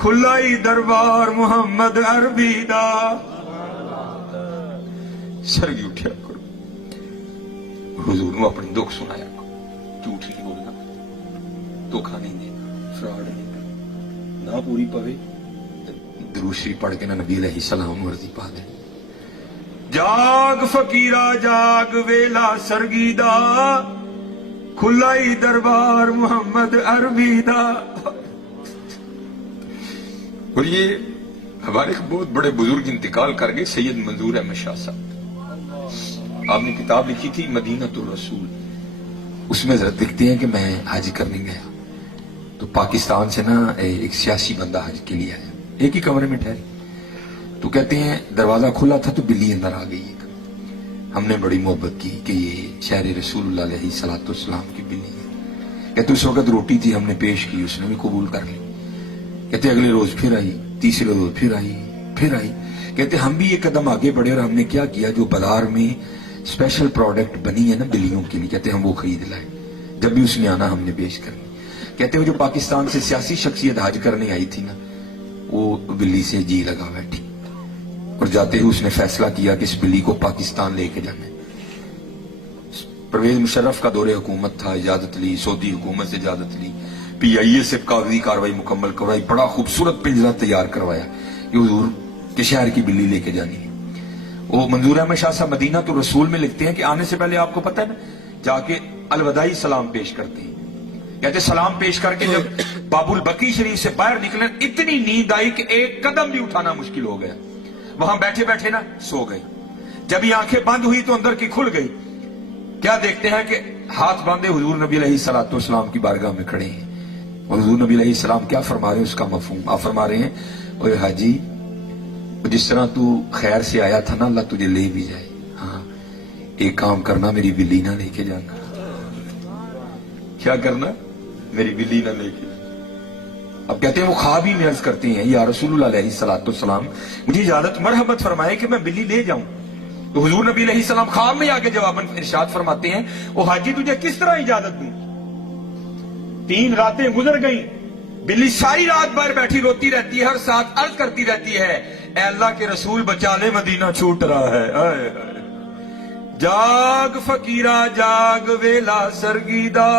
کھلا ہی دربار محمد عربی دا سرگی اٹھیا کرو حضور نو اپنی دکھ سنایا کرو جھوٹ نہیں بولنا دھوکھا نہیں دینا فراڈ نہیں کرنا نہ پوری پوے درود شریف پڑھ کے نہ نبی علیہ السلام ورزی پا دے جاگ فقیرہ جاگ ویلا سرگی دا کھلا ہی دربار محمد عربی دا. اور یہ ہمارے ایک بہت بڑے بزرگ انتقال کر گئے سید منظور احمد شاہ صاحب. آپ نے کتاب لکھی تھی مدینۃ الرسول. اس میں ذرا لکھتے ہیں کہ میں حج کرنے گیا تو پاکستان سے نا ایک سیاسی بندہ حج کے لیے آیا, ایک ہی کمرے میں ٹھہرے تو کہتے ہیں دروازہ کھلا تھا تو بلی اندر آ گئی. ہم نے بڑی محبت کی کہ یہ شہر رسول اللہ علیہ الصلوۃ والسلام کی بلی ہے. کہتے اس وقت روٹی تھی ہم نے پیش کی, اس نے بھی قبول کر لی. کہتے اگلے روز پھر آئی, تیسرے روز پھر آئی. کہتے ہم بھی یہ قدم آگے بڑھے اور ہم نے کیا کیا, جو بازار میں اسپیشل پروڈکٹ بنی ہے نا بلیوں کے لیے, کہتے ہم وہ خرید لائے. جب بھی اس نے آنا ہم نے پیش کرنی. کہتے وہ جو پاکستان سے سیاسی شخصیت حج کرنے آئی تھی نا وہ بلی سے جی لگا بیٹھی اور جاتے ہی اس نے فیصلہ کیا کہ اس بلی کو پاکستان لے کے جانا ہے. پرویز مشرف کا دور حکومت تھا, اجازت لی, سعودی حکومت سے اجازت لی, PIA سے کاغذی کاروائی مکمل کروائی, بڑا خوبصورت پنجرہ تیار کروایا کہ حضور کے شہر کی بلی لے کے جانی ہے. وہ منظور احمد شاہ صاحب مدینۃ الرسول میں لکھتے ہیں کہ آنے سے پہلے آپ کو پتہ ہے نا جا کے الوداعی سلام پیش کرتے ہیں. کہتے سلام پیش کر کے جب باب البقی شریف سے باہر نکلے اتنی نیند آئی کہ ایک قدم بھی اٹھانا مشکل ہو گیا. وہاں بیٹھے بیٹھے نا سو گئے. جب یہ آنکھیں بند ہوئی تو اندر کی کھل گئی. کیا دیکھتے ہیں کہ ہاتھ باندھے حضور نبی علیہ الصلوۃ والسلام کی بارگاہ میں کھڑے ہیں. اور حضور نبی علیہ السلام کیا فرما رہے ہیں, اس کا مفہوم آپ فرما رہے ہیں, اوے حاجی جس طرح تو خیر سے آیا تھا نا اللہ تجھے لے بھی جائے. ہاں ایک کام کرنا, میری بلی نہ لے کے جانا. کیا کرنا, میری بلی نہ لے کے. اب کہتے ہیں وہ خواب ہی میں عرض کرتے ہیں یا رسول اللہ علیہ الصلوۃ والسلام مجھے اجازت مرحمت فرمائے کہ میں بلی لے جاؤں. تو حضور نبی علیہ السلام خواب میں آگے جواباً ارشاد فرماتے ہیں او حاجی تجھے کس طرح اجازت دوں, 3 راتیں گزر گئیں, بلی ساری رات باہر بیٹھی روتی رہتی ہے, ہر ساتھ عرض کرتی رہتی ہے اے اللہ کے رسول بچا لے مدینہ چھوٹ رہا ہے. جاگ فقیرہ جاگ ویلا سرگی دا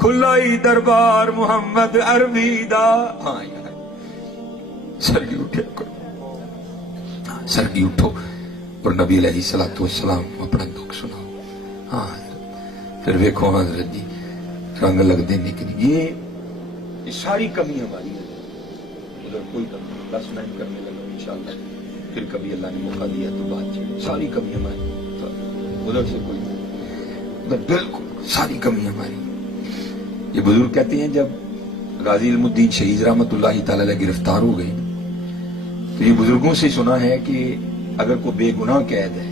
کھلا ہی دربار محمد عربی دا. ہاں یار سرگی اٹھے کرو, سرگی اٹھو اور نبی علیہ الصلوۃ والسلام اپنا دکھ سناؤ. ہاں پھر ویکھو حضرت جی رنگ لگ دینے کے لیے یہ ساری کمی ہماری ہے. ادھر کوئی کمی بس میں کرنے لگا انشاءاللہ, پھر کبھی اللہ نے موقع دیا تو بات چیت. ساری کمی ہماری, ادھر سے کوئی ادھر بالکل ساری کمی ہماری. یہ بزرگ کہتے ہیں جب غازی علم الدین شہید رحمۃ اللہ تعالی علیہ گرفتار ہو گئے تو یہ بزرگوں سے سنا ہے کہ اگر کوئی بے گناہ قید ہے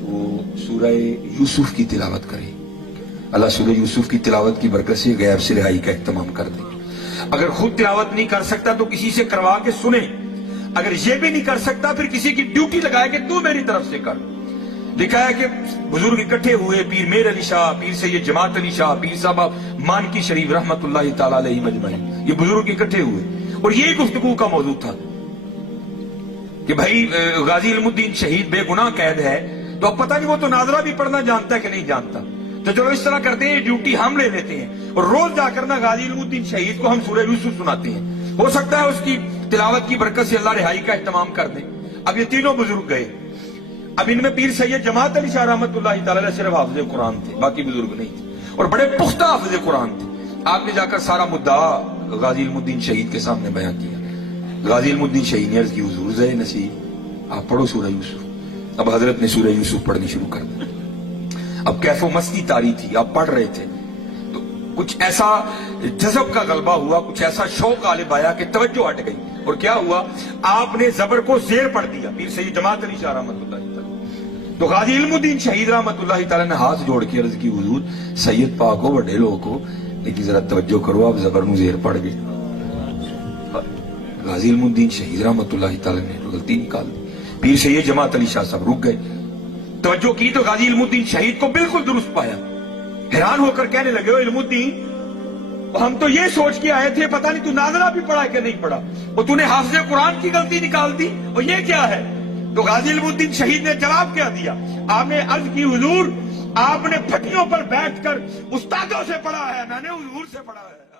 تو سورہ یوسف کی تلاوت کرے. اللہ سورہ یوسف کی تلاوت کی برکت سے غیب سے رہائی کا اہتمام کر دے. اگر خود تلاوت نہیں کر سکتا تو کسی سے کروا کے سنے. اگر یہ بھی نہیں کر سکتا پھر کسی کی ڈیوٹی لگائے کہ تو میری طرف سے کر. لکھا ہے کہ بزرگ اکٹھے ہوئے, پیر میر علی شاہ, پیر سید جماعت علی شاہ, پیر صاحب مانکی شریف رحمت اللہ تعالی علیہ مجمعین, یہ بزرگ اکٹھے ہوئے اور یہی گفتگو کا موضوع تھا کہ بھائی غازی علم الدین شہید بے گناہ قید ہے تو اب پتہ نہیں وہ تو ناظرہ بھی پڑھنا جانتا ہے کہ نہیں جانتا, تو چلو اس طرح کرتے ہیں ڈیوٹی ہم لے لیتے ہیں اور روز جا کر نا غازی علم الدین شہید کو ہم سورہ یوسف سناتے ہیں. ہو سکتا ہے اس کی تلاوت کی برکت سے اللہ رہائی کا اہتمام کر دے. اب یہ تینوں بزرگ گئے. اب ان میں پیر سید جماعت علی شاہ رحمۃ اللہ تعالی علیہ صرف حافظ قرآن تھے, باقی بزرگ نہیں تھے اور بڑے پختہ حافظ قرآن تھے. آپ نے جا کر سارا مدعا غازی علم الدین شہید کے سامنے بیان کیا. غازی علم الدین شہید نے عرض کی حضور زے نصیب آپ پڑھو سورہ یوسف. اب حضرت نے سورہ یوسف پڑھنی شروع کر دی. اب کیف و مستی طاری تھی, آپ پڑھ رہے تھے تو کچھ ایسا جذب کا غلبہ ہوا, کچھ ایسا شوق غالب آیا کہ توجہ ہٹ گئی. اور کیا ہوا, آپ نے زبر کو زیر پڑھ دیا پیر سید جماعت علی شاہ رحمۃ اللہ تعالی. تو غازی علم الدین شہید رحمۃ اللہ تعالی نے ہاتھ جوڑ کے عرض کی حضور سید پاک ہو بڑے لوگ کو لیکن ذرا توجہ کرو, آپ زبر نو زیر پڑھ گئے. غازی علم الدین شہید رحمۃ اللہ تعالی نے غلطی نکال دی. پیر سید جماعت علی شاہ صاحب رک گئے, توجہ کی تو غازی علم الدین شہید کو بالکل درست پایا. حیران ہو کر کہنے لگے او علم الدین, ہم تو یہ سوچ کے آئے تھے پتہ نہیں تو نازلہ بھی پڑھا کہ نہیں پڑھا، اور تو نے حافظ قرآن کی غلطی نکال دی، اور یہ کیا ہے؟ تو غازی علم الدین شہید نے جواب کیا دیا؟ آپ نے عرض کی حضور آپ نے پھٹیوں پر بیٹھ کر استادوں سے پڑھا ہے، میں نے حضور سے پڑھا ہے۔